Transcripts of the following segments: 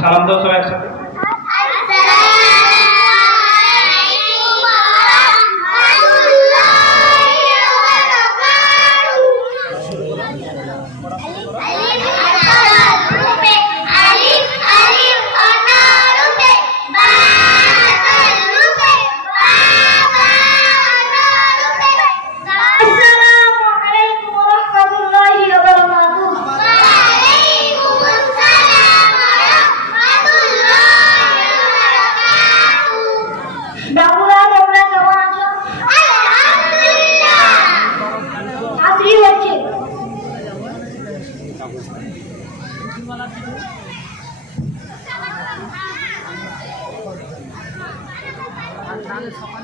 সালাম দাও সবাই একসাথে।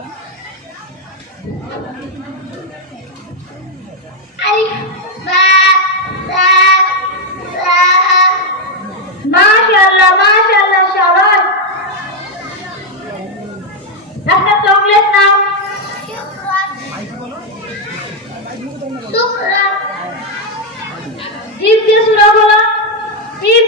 গেলাম মাশাআল্লাহ মাশাআল্লাহ শাবাশ একটা চকলেট নাও। শুকরান শুকরান জিভ দিয়ে স্লো বলো জিভ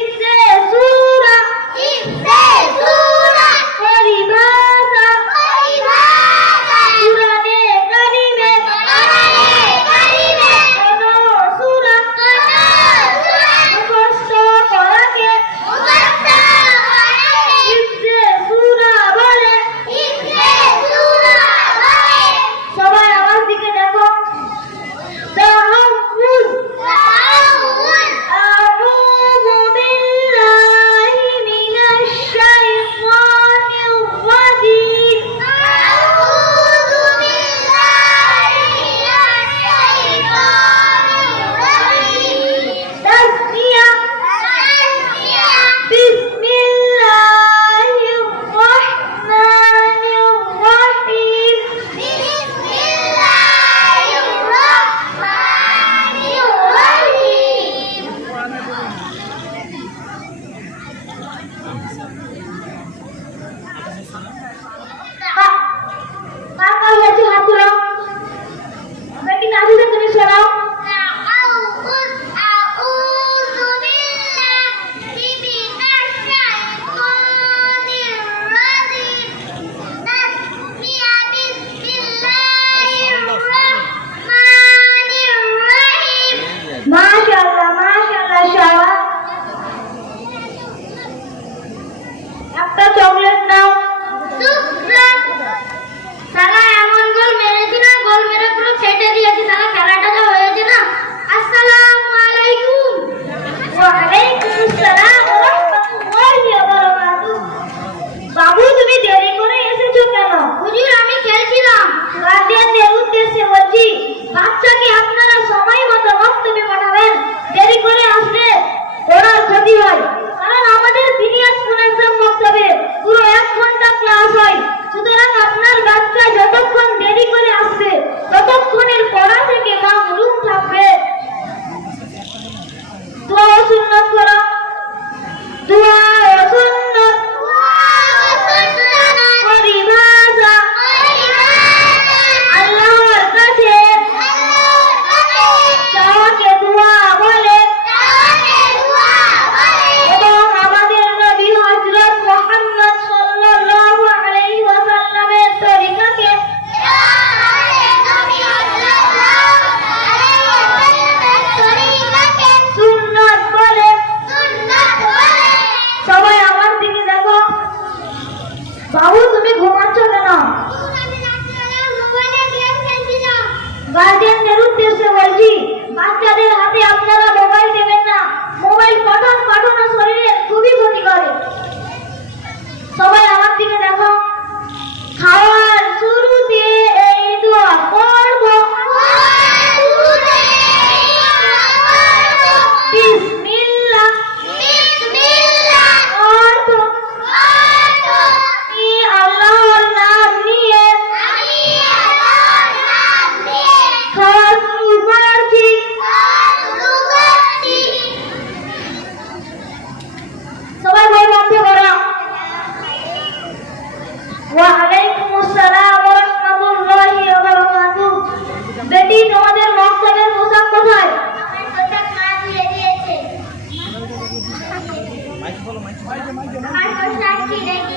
ফিরে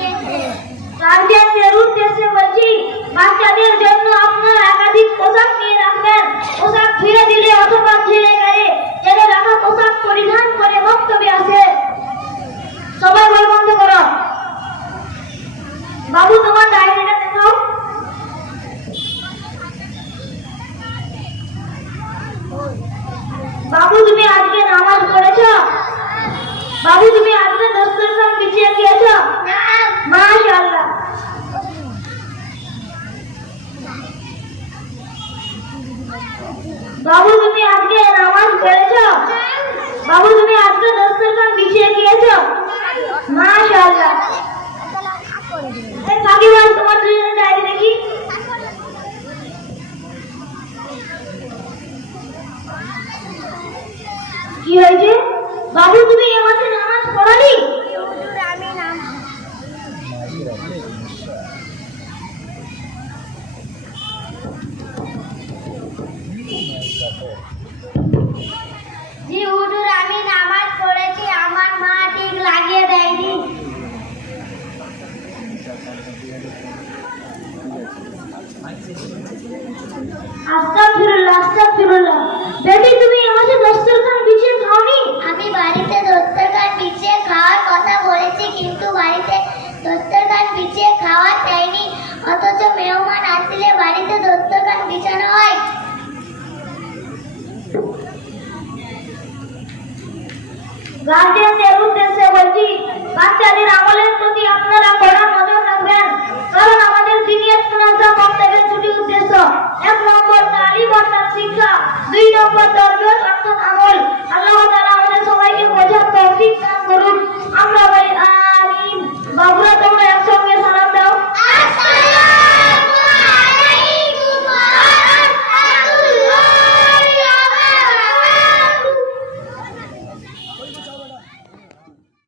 পোশাক নিয়ে রাখবেন পোশাক ধুয়ে দিলে অথবা ধুয়ে গেলে পোশাক পরিধান করে বক্তব্যে আসে সবাই বল বন্ধ করো বাবু তোমার বাবু, তুমি আজকে নামাজ পড়েছ? বাবু, তুমি আজকে দস্তরখান বিছিয়ে গিয়েছ মাশাআল্লাহ। এই কাকিমা তোমার দুজনের ডায়েরি দেখি। কি হয়েছে? বাবু, তুমি এ মাসে নামাজ পড়ালি গার্জিয়ানদের উদ্দেশ্যে বলছি, বাচ্চাদের আমলের প্রতি আপনারা কড়া নজর রাখবেন। কারণ আমাদের সিনিয়র স্টুডেন্টরা বক্তব্যের দুটি উদ্দেশ্য এক নম্বর তালিম অর্থাৎ শিক্ষা, দুই নম্বর দরবেশ অর্থাৎ আমল। আল্লাহ তারা আমাদের সবাইকে বোঝা